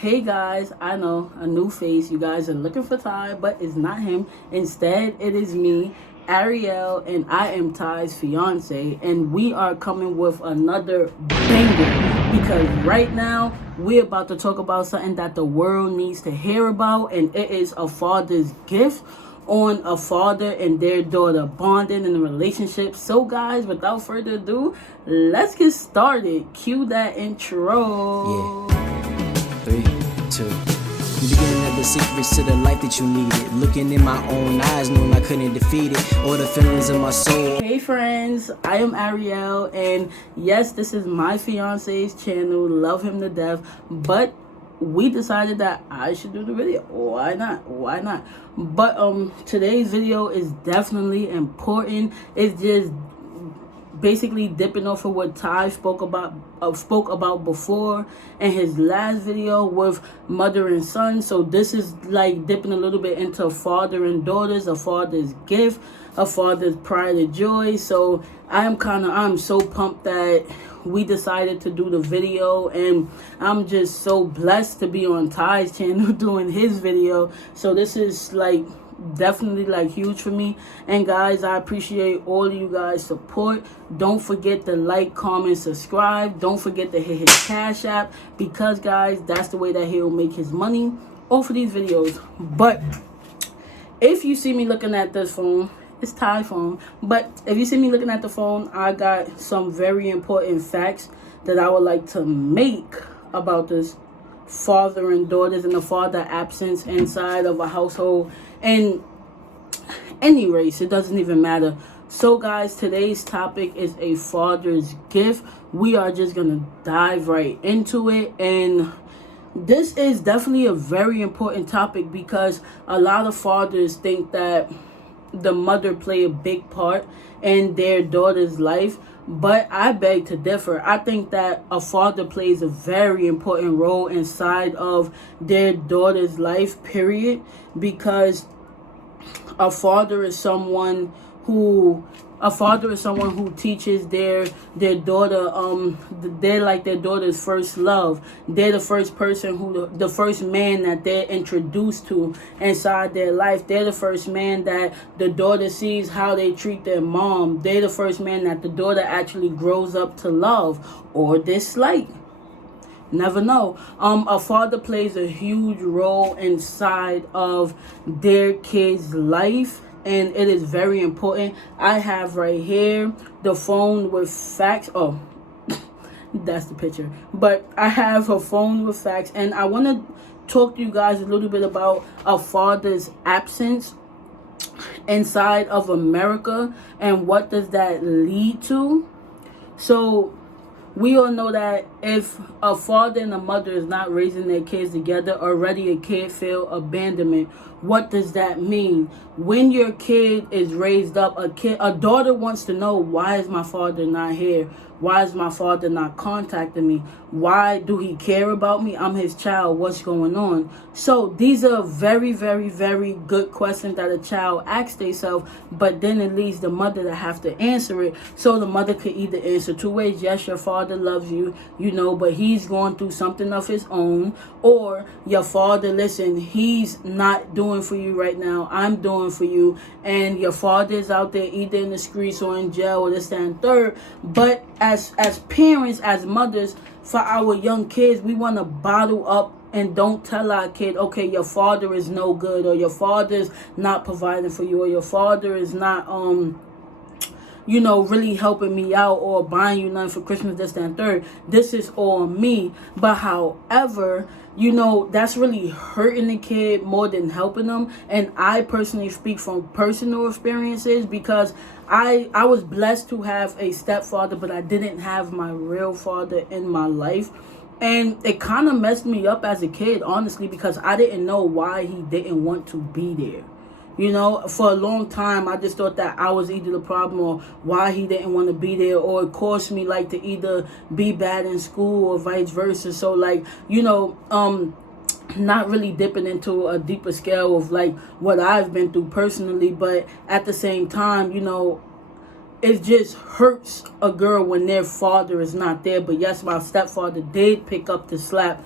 Hey guys, I know, a new face. You guys are looking for Ty, but it's not him. Instead, it is me, Ariel, and I am Ty's fiance, and we are coming with another banger because right now we're about to talk about something that the world needs to hear about, and it is a father's gift on a father and their daughter bonding in a relationship. So guys, without further ado, let's get started. Cue that intro. Yeah. 3, 2. The beginning of the secrets to the life that you needed. Looking in my own eyes, knowing I couldn't defeat it. All the feelings in my soul. Hey friends, I am Ariel, and yes, this is my fiance's channel. Love him to death, but we decided that I should do the video. Why not? But today's video is definitely important. It's just basically dipping off of what Ty spoke about before in his last video with mother and son. So this is like dipping a little bit into father and daughters, a father's gift, a father's pride and joy. So I'm so pumped that we decided to do the video, and I'm just so blessed to be on Ty's channel doing his video. So this is like definitely like huge for me. And guys, I appreciate all of you guys' support. Don't forget to like, comment, subscribe. Don't forget to hit his Cash App, because guys, that's the way that he'll make his money off of these videos. But if you see me looking at this phone, it's Ty phone, but if you see me looking at the phone, I got some very important facts that I would like to make about this father and daughters and the father absence inside of a household and any race. It doesn't even matter. So guys, today's topic is a father's gift. We are just gonna dive right into it, and this is definitely a very important topic because a lot of fathers think that the mother play a big part in their daughter's life, but I beg to differ. I think that a father plays a very important role inside of their daughter's life, period, because a father is someone who teaches their daughter, they're like their daughter's first love. They're the first person the first man that they're introduced to inside their life. They're the first man that the daughter sees how they treat their mom. They're the first man that the daughter actually grows up to love or dislike. Never know. A father plays a huge role inside of their kid's life, and it is very important. I have right here the phone with facts. Oh, that's the picture. But I have a phone with facts, and I want to talk to you guys a little bit about a father's absence inside of America and what does that lead to. So we all know that if a father and a mother is not raising their kids together, already a kid feel abandonment. What does that mean? When your kid is raised up, a daughter wants to know, why is my father not here? Why is my father not contacting me? Why do he care about me? I'm his child. What's going on? So these are very, very, very good questions that a child asks themselves, but then it leaves the mother to have to answer it. So the mother could either answer two ways. Yes, your father loves you, but he's going through something of his own. Or your father, listen, he's not doing for you right now. I'm doing for you. And your father is out there either in the streets or in jail or this, that, and third. But as parents, as mothers, for our young kids, we want to bottle up and don't tell our kid, okay, your father is no good, or your father's not providing for you, or your father is not really helping me out or buying you nothing for Christmas, this, that, and third. This is all me. But however, that's really hurting the kid more than helping them. And I personally speak from personal experiences because I was blessed to have a stepfather, but I didn't have my real father in my life. And it kind of messed me up as a kid, honestly, because I didn't know why he didn't want to be there. For a long time, I just thought that I was either the problem or why he didn't want to be there, or it caused me like to either be bad in school or vice versa. So like, not really dipping into a deeper scale of like what I've been through personally, but at the same time, it just hurts a girl when their father is not there. But yes, my stepfather did pick up the slack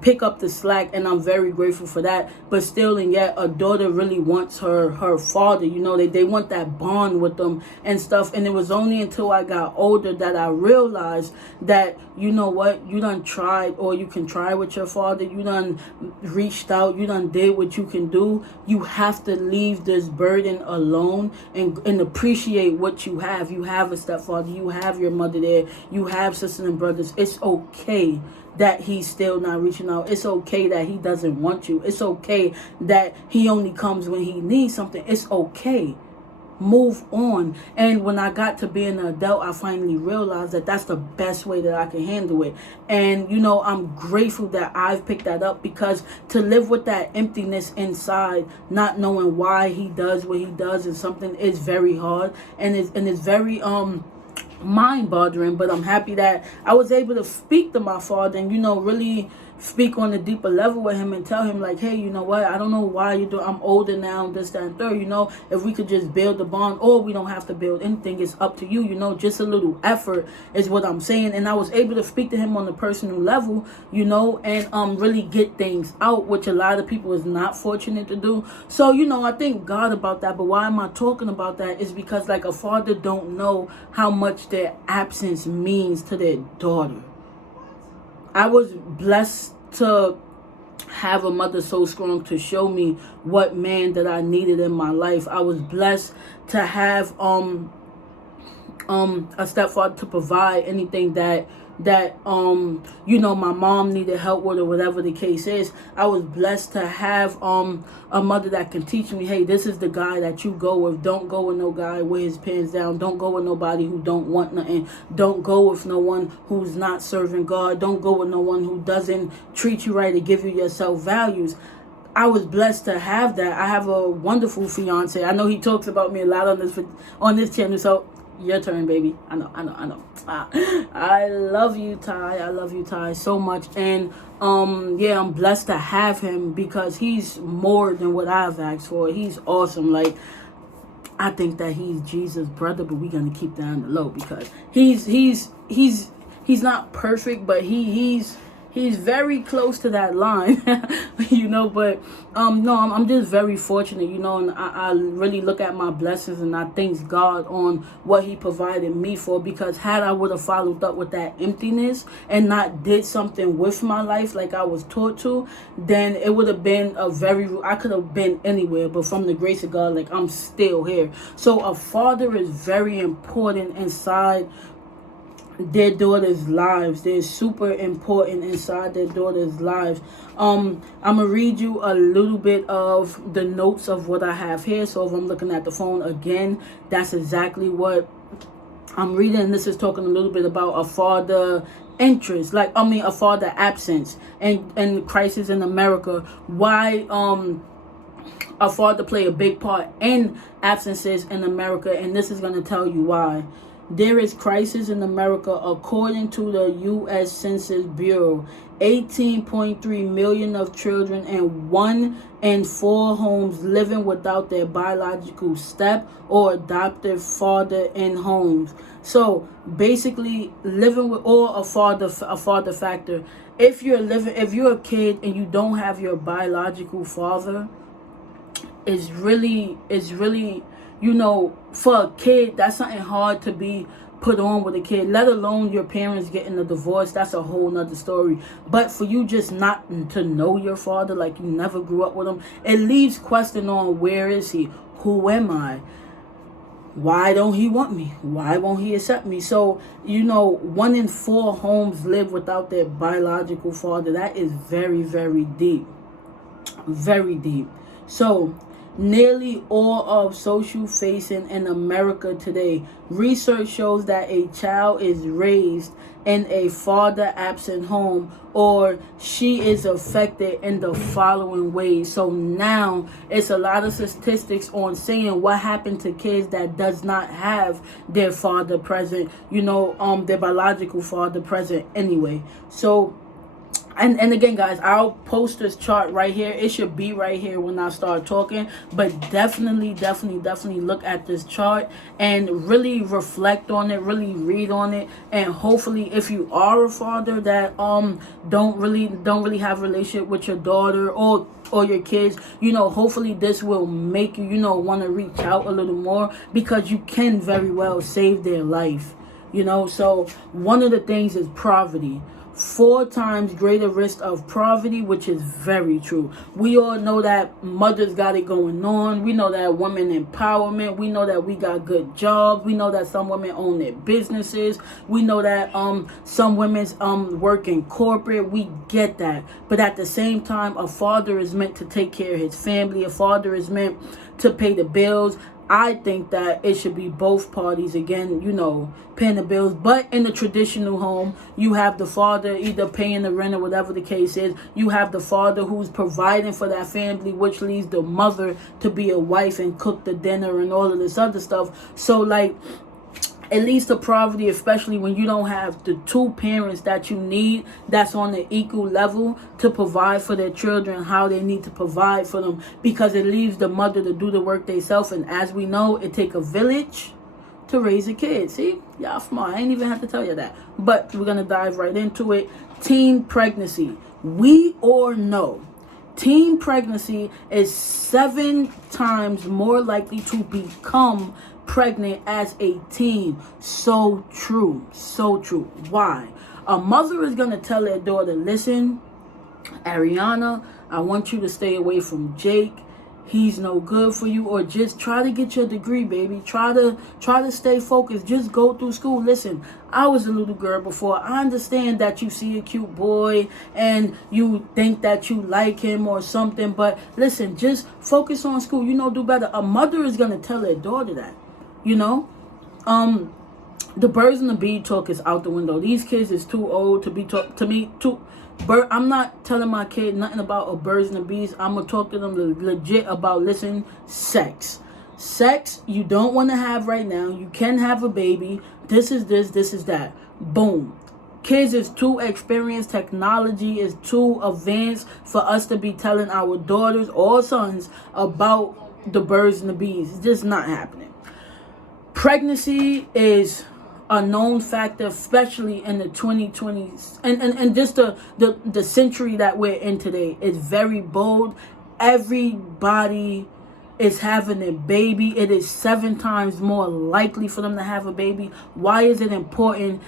pick up the slack, and I'm very grateful for that. But still, and yet, a daughter really wants her father. You know, they want that bond with them and stuff. And it was only until I got older that I realized that, you know what, you done tried, or you can try with your father. You done reached out. You done did what you can do. You have to leave this burden alone and appreciate what you have. You have a stepfather. You have your mother there. You have sisters and brothers. It's okay that he's still not reaching out. It's okay that he doesn't want you. It's okay that he only comes when he needs something. It's okay. Move on. And when I got to being an adult, I finally realized that that's the best way that I can handle it. And, you know, I'm grateful that I've picked that up, because to live with that emptiness inside, not knowing why he does what he does and something, is very hard. And it's very, mind-boggling. But I'm happy that I was able to speak to my father and, you know, really speak on a deeper level with him and tell him, like, hey, you know what, I don't know why you do, I'm older now, this, that, and third, you know, if we could just build the bond, or we don't have to build anything, it's up to you, you know, just a little effort is what I'm saying. And I was able to speak to him on a personal level, you know, and really get things out, which a lot of people is not fortunate to do. So, you know, I thank God about that. But why am I talking about that is because, like, a father don't know how much their absence means to their daughter. I was blessed to have a mother so strong to show me what man that I needed in my life. I was blessed to have a stepfather to provide anything that you know, my mom needed help with, or whatever the case is. I was blessed to have a mother that can teach me, hey, this is the guy that you go with. Don't go with no guy with his pants down. Don't go with nobody who don't want nothing. Don't go with no one who's not serving God. Don't go with no one who doesn't treat you right or give you your self-values. I was blessed to have that. I have a wonderful fiance. I know he talks about me a lot on this channel, so your turn, baby. I know. I love you, Ty. I love you, Ty, so much. And yeah, I'm blessed to have him, because he's more than what I've asked for. He's awesome. Like, I think that he's Jesus' brother, but we're gonna keep that on the low, because he's not perfect, but he's very close to that line, you know. But no, I'm just very fortunate, you know, and I really look at my blessings and I thank God on what he provided me for, because had I would have followed up with that emptiness and not did something with my life like I was taught to, then it would have been I could have been anywhere, but from the grace of God, like, I'm still here. So a father is very important inside their daughters' lives. They're super important inside their daughters' lives. I'm gonna read you a little bit of the notes of what I have here. So if I'm looking at the phone again, that's exactly what I'm reading. This is talking a little bit about a father interest, a father absence and crisis in America. Why a father play a big part in absences in America, and this is gonna tell you why. There is crisis in America according to the U.S. Census Bureau. 18.3 million of children and 1 in 4 homes living without their biological step or adoptive father in homes. So basically, living with, or a father factor. If you're a kid and you don't have your biological father, it's really, you know, for a kid, that's something hard to be put on with a kid, let alone your parents getting a divorce. That's a whole nother story. But for you just not to know your father, like you never grew up with him, it leaves question on, where is he? Who am I? Why don't he want me? Why won't he accept me? So, you know, 1 in 4 homes live without their biological father. That is very, very deep. Very deep. So, nearly all of social facing in America today, research shows that a child is raised in a father absent home, or she is affected in the following ways. So now it's a lot of statistics on saying what happened to kids that does not have their father present, you know, their biological father present anyway. So and again, guys, I'll post this chart right here. It should be right here when I start talking. But definitely look at this chart and really reflect on it, really read on it. And hopefully, if you are a father that don't really have a relationship with your daughter or your kids, hopefully this will make you, want to reach out a little more, because you can very well save their life. So one of the things is poverty. 4 times greater risk of poverty, which is very true. We all know that mothers got it going on. We know that women empowerment. We know that we got good jobs. We know that some women own their businesses. We know that some women's work in corporate. We get that. But at the same time, a father is meant to take care of his family. A father is meant to pay the bills. I think that it should be both parties, again, paying the bills. But in the traditional home, you have the father either paying the rent or whatever the case is. You have the father who's providing for that family, which leaves the mother to be a wife and cook the dinner and all of this other stuff. So, it leads to poverty, especially when you don't have the 2 parents that you need that's on the equal level to provide for their children how they need to provide for them, because it leaves the mother to do the work themselves. And as we know, it takes a village to raise a kid. See, y'all smart. I ain't even have to tell you that. But we're going to dive right into it. Teen pregnancy. We all know teen pregnancy is 7 times more likely to become pregnant as a teen. So true. Why? A mother is going to tell their daughter, listen, Ariana, I want you to stay away from Jake. He's no good for you. Or just try to get your degree, baby. Try to stay focused. Just go through school. Listen, I was a little girl before. I understand that you see a cute boy and you think that you like him or something, but listen, just focus on school. Do better. A mother is going to tell their daughter that. The birds and the bee talk is out the window. These kids is too old to be talk to me. I'm not telling my kid nothing about a birds and the bees. I'm gonna talk to them legit about, listen, sex. Sex you don't want to have right now. You can have a baby. This is that. Boom. Kids is too experienced. Technology is too advanced for us to be telling our daughters or sons about the birds and the bees. It's just not happening. Pregnancy is a known factor, especially in the 2020s and just the century that we're in today. It's very bold. Everybody is having a baby. It is 7 times more likely for them to have a baby. Why is it important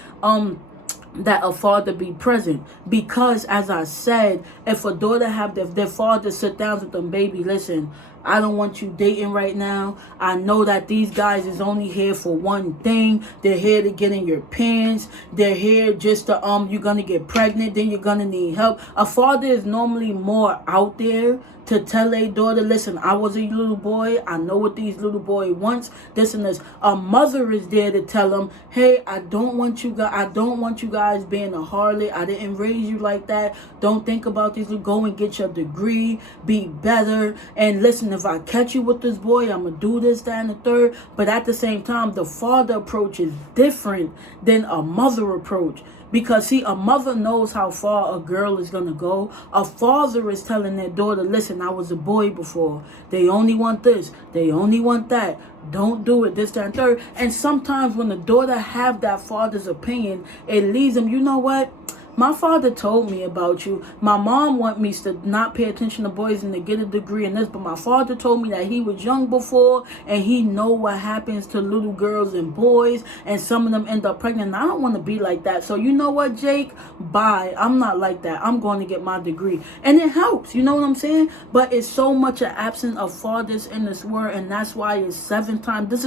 that a father be present? Because, as I said, if a daughter have their father sit down with them, baby, listen, I don't want you dating right now. I know that these guys is only here for one thing. They're here to get in your pants. They're here just to you're gonna get pregnant, then you're gonna need help. A father is normally more out there to tell a daughter, listen, I was a little boy. I know what these little boy wants. This and this. A mother is there to tell them, hey, I don't want you guys being a harlot. I didn't raise you like that. Don't think about these. Go and get your degree. Be better. And listen, if I catch you with this boy, I'm going to do this, that, and the third. But at the same time, the father approach is different than a mother approach. Because, see, a mother knows how far a girl is going to go. A father is telling their daughter, listen, I was a boy before. They only want this. They only want that. Don't do it, this, that, and third. And sometimes when the daughter have that father's opinion, it leads them, you know what? My father told me about you. My mom want me to not pay attention to boys and to get a degree in this, but my father told me that he was young before and he know what happens to little girls and boys, and some of them end up pregnant. And I don't want to be like that. So you know what, Jake? Bye. I'm not like that. I'm going to get my degree. And it helps, you know what I'm saying? But it's so much an absence of fathers in this world, and that's why it's 7 times. This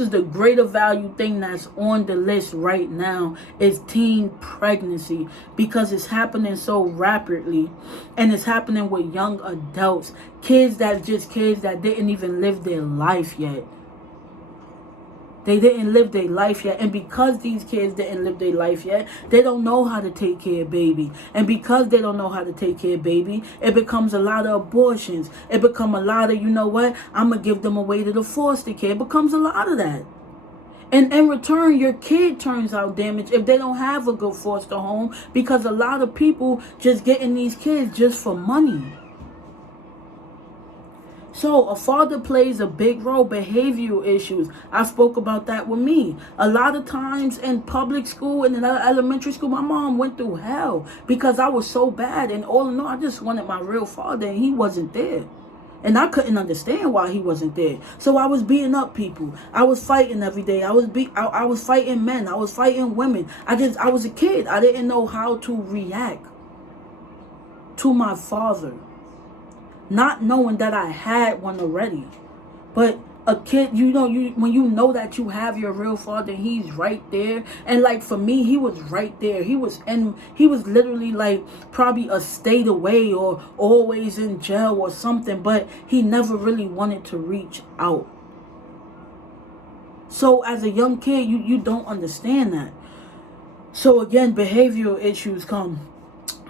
is the greater value thing that's on the list right now is teen pregnancy, because it's happening so rapidly, and it's happening with young adults, kids that didn't even live their life yet. They didn't live their life yet. And because these kids didn't live their life yet, they don't know how to take care of baby. And because they don't know how to take care of baby, it becomes a lot of abortions. It becomes a lot of, you know what, I'm going to give them away to the foster care. It becomes a lot of that. And in return, your kid turns out damaged if they don't have a good foster home, because a lot of people just getting these kids just for money. So a father plays a big role. Behavioral issues, I spoke about that with me. A lot of times in public school and in elementary school, my mom went through hell because I was so bad. And all in all, I just wanted my real father, and he wasn't there. And I couldn't understand why he wasn't there. So I was beating up people. I was fighting every day. I was fighting men. I was fighting women. I was a kid. I didn't know how to react to my father, not knowing that I had one already. But a kid, when you know that you have your real father, he's right there. And like for me, he was right there. He was literally like probably a state away or always in jail or something, but he never really wanted to reach out. So as a young kid, you don't understand that. So again, behavioral issues come.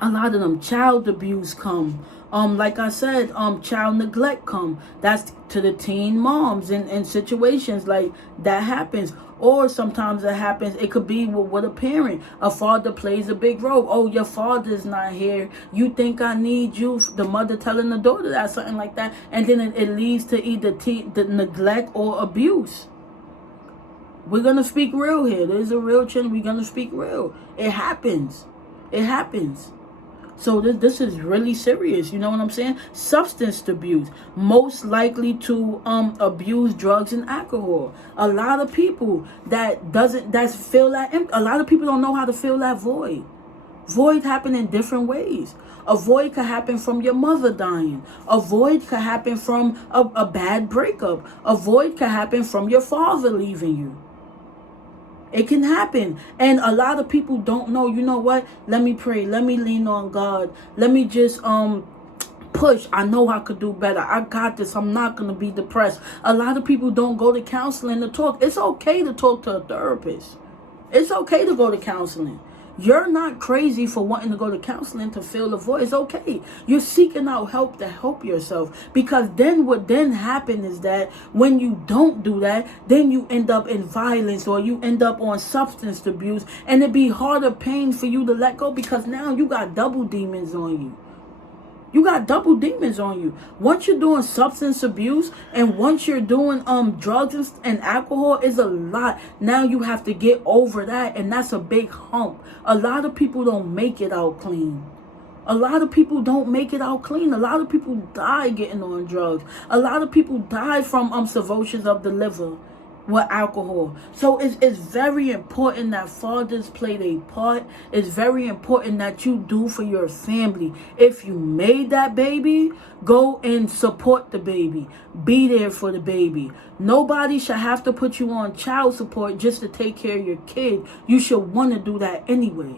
A lot of them, child abuse come. Like I said, child neglect come. That's to the teen moms in situations like that happens. Or sometimes it happens, it could be with a parent. A father plays a big role. Oh, your father's not here. You think I need you? The mother telling the daughter that, something like that. And then it leads to either the neglect or abuse. We're going to speak real here. There's a real channel. We're going to speak real. It happens. It happens. So this is really serious. You know what I'm saying? Substance abuse. Most likely to abuse drugs and alcohol. A lot of people that feel that a lot of people don't know how to fill that void. Void happen in different ways. A void could happen from your mother dying. A void could happen from a bad breakup. A void could happen from your father leaving you. It can happen. And a lot of people don't know, you know what? Let me pray. Let me lean on God. Let me just push. I know I could do better. I got this. I'm not going to be depressed. A lot of people don't go to counseling to talk. It's okay to talk to a therapist. It's okay to go to counseling. You're not crazy for wanting to go to counseling to fill the void. It's okay. You're seeking out help to help yourself. Because then what then happens is that when you don't do that, then you end up in violence or you end up on substance abuse. And it be harder pain for you to let go because now you got double demons on you. You got double demons on you. Once you're doing substance abuse and once you're doing drugs and alcohol, is a lot. Now you have to get over that, and that's a big hump. A lot of people don't make it out clean. A lot of people don't make it out clean. A lot of people die getting on drugs. A lot of people die from cirrhosis of the liver with alcohol. So it's very important that fathers play their part. It's very important that you do for your family. If you made that baby, go and support the baby. Be there for the baby. Nobody should have to put you on child support just to take care of your kid. You should want to do that anyway.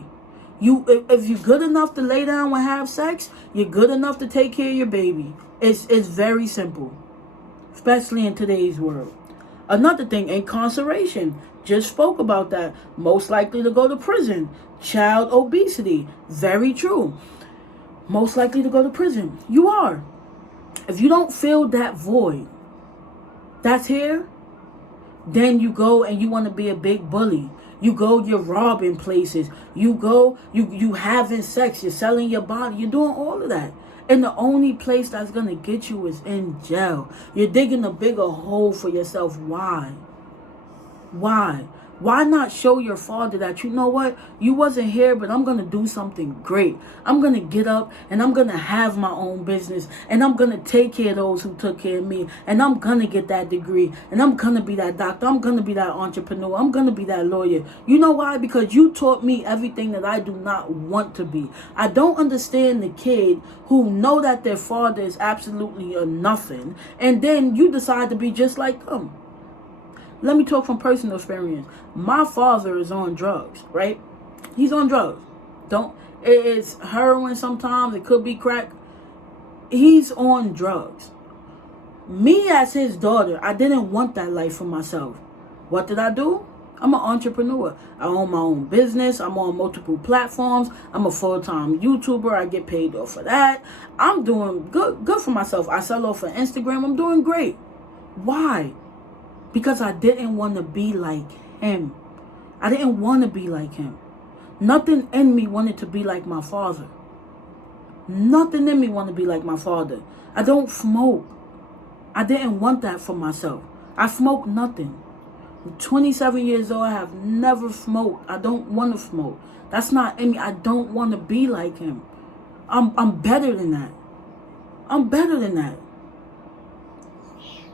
If you're good enough to lay down and have sex, you're good enough to take care of your baby. It's very simple, especially in today's world. Another thing, incarceration. Just spoke about that. Most likely to go to prison. Child obesity. Very true. Most likely to go to prison. You are. If you don't fill that void that's here, then you go and you want to be a big bully. You go, you're robbing places. You go, you having sex. You're selling your body. You're doing all of that. And the only place that's going to get you is in jail. You're digging a bigger hole for yourself. Why? Why? Why not show your father that, you know what, you wasn't here, but I'm going to do something great. I'm going to get up and I'm going to have my own business. And I'm going to take care of those who took care of me. And I'm going to get that degree. And I'm going to be that doctor. I'm going to be that entrepreneur. I'm going to be that lawyer. You know why? Because you taught me everything that I do not want to be. I don't understand the kid who know that their father is absolutely a nothing. And then you decide to be just like them. Let me talk from personal experience. My father is on drugs, right? He's on drugs. It's heroin sometimes. It could be crack. He's on drugs. Me as his daughter, I didn't want that life for myself. What did I do? I'm an entrepreneur. I own my own business. I'm on multiple platforms. I'm a full-time YouTuber. I get paid off for that. I'm doing good for myself. I sell off Instagram. I'm doing great. Why? Because I didn't want to be like him. I didn't want to be like him. Nothing in me wanted to be like my father. Nothing in me wanted to be like my father. I don't smoke. I didn't want that for myself. I smoke nothing. I'm 27 years old. I have never smoked. I don't want to smoke. That's not in me. I don't want to be like him. I'm better than that. I'm better than that.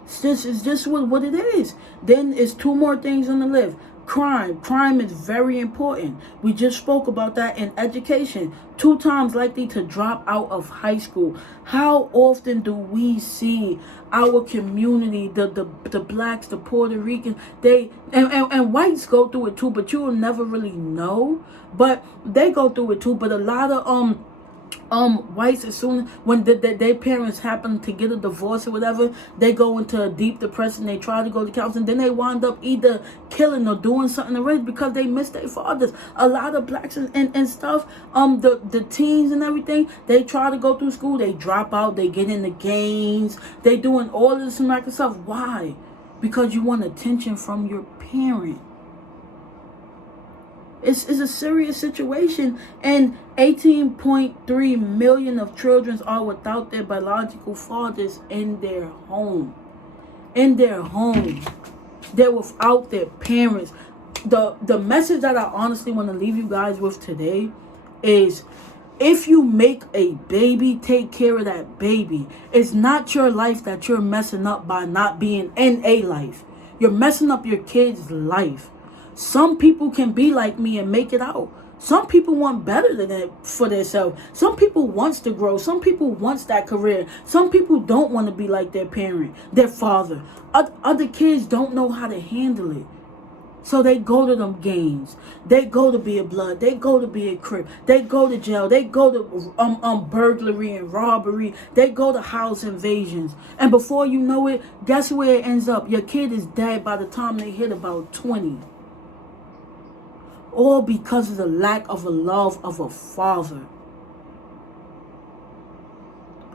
It's just what it is. Then it's 2 more things on the list. Crime is very important. We just spoke about that in education. 2 times likely to drop out of high school. How often do we see our community, the blacks, the Puerto Ricans, they and whites go through it too, but you will never really know. But they go through it too. But a lot of whites, as soon when their parents happen to get a divorce or whatever, they go into a deep depression. They try to go to counseling, then they wind up either killing or doing something to race because they miss their fathers. A lot of blacks and stuff, the teens and everything, they try to go through school, they drop out, they get into gangs, they doing all of this and stuff. Why? Because you want attention from your parent. It's a serious situation, and 18.3 million of children are without their biological fathers in their home. In their home. They're without their parents. The message that I honestly want to leave you guys with today is, if you make a baby, take care of that baby. It's not your life that you're messing up by not being in a life. You're messing up your kid's life. Some people can be like me and make it out. Some people want better than that for themselves. Some people wants to grow. Some people wants that career. Some people don't want to be like their parent, their father. Other kids don't know how to handle it. So they go to them games. They go to be a blood. They go to be a crip. They go to jail. They go to burglary and robbery. They go to house invasions. And before you know it, guess where it ends up? Your kid is dead by the time they hit about 20. All because of the lack of a love of a father.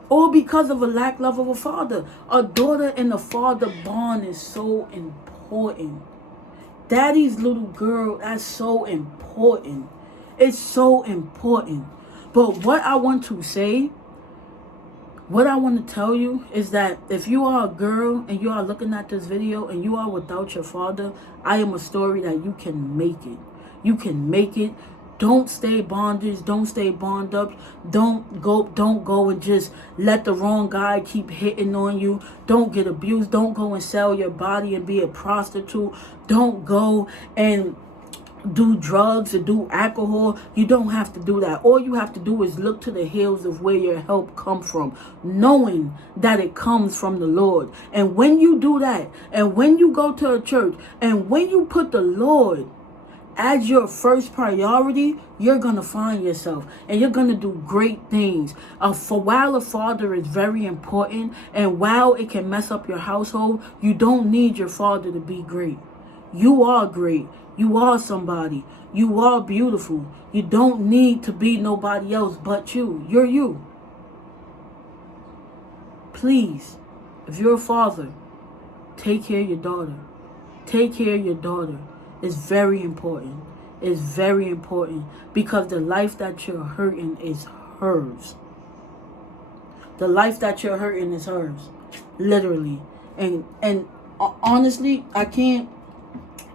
All because of a lack of love of a father. A daughter and a father bond is so important. Daddy's little girl, that's so important. It's so important. But what I want to say, what I want to tell you is that if you are a girl and you are looking at this video and you are without your father, I am a story that you can make it. You can make it. Don't stay bondage. Don't stay bond up. Don't go and just let the wrong guy keep hitting on you. Don't get abused. Don't go and sell your body and be a prostitute. Don't go and do drugs or do alcohol. You don't have to do that. All you have to do is look to the hills of where your help comes from, knowing that it comes from the Lord. And when you do that, and when you go to a church, and when you put the Lord as your first priority, you're going to find yourself and you're going to do great things. For while a father is very important, and while it can mess up your household, you don't need your father to be great. You are great. You are somebody. You are beautiful. You don't need to be nobody else but you. You're you. Please, if you're a father, take care of your daughter. Take care of your daughter. It's very important. It's very important because the life that you're hurting is hers. The life that you're hurting is hers, literally. And honestly, I can't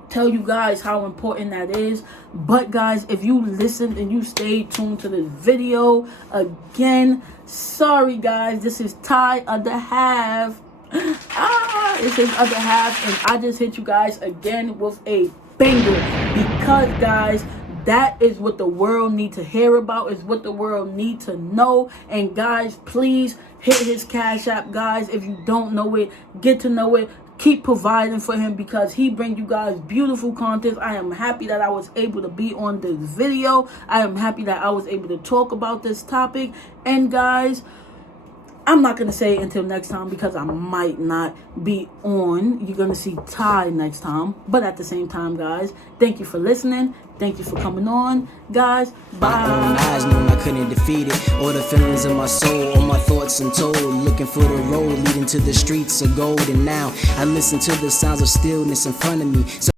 tell you guys how important that is. But guys, if you listened and you stayed tuned to this video, again, sorry guys, this is Ty other half. It's his other half, and I just hit you guys again with a banger, because guys, that is what the world need to hear about, is what the world need to know. And guys, please hit his Cash App, guys. If you don't know it, get to know it. Keep providing for him because he brings you guys beautiful content. I am happy that I was able to be on this video. I am happy that I was able to talk about this topic. And guys, I'm not going to say until next time because I might not be on. You're going to see Ty next time. But at the same time, guys, thank you for listening. Thank you for coming on, guys. Bye. My own eyes knowing I couldn't defeat it. All the feelings in my soul, all my thoughts untold. Looking for the road leading to the streets of gold. And now I listen to the sounds of stillness in front of me. So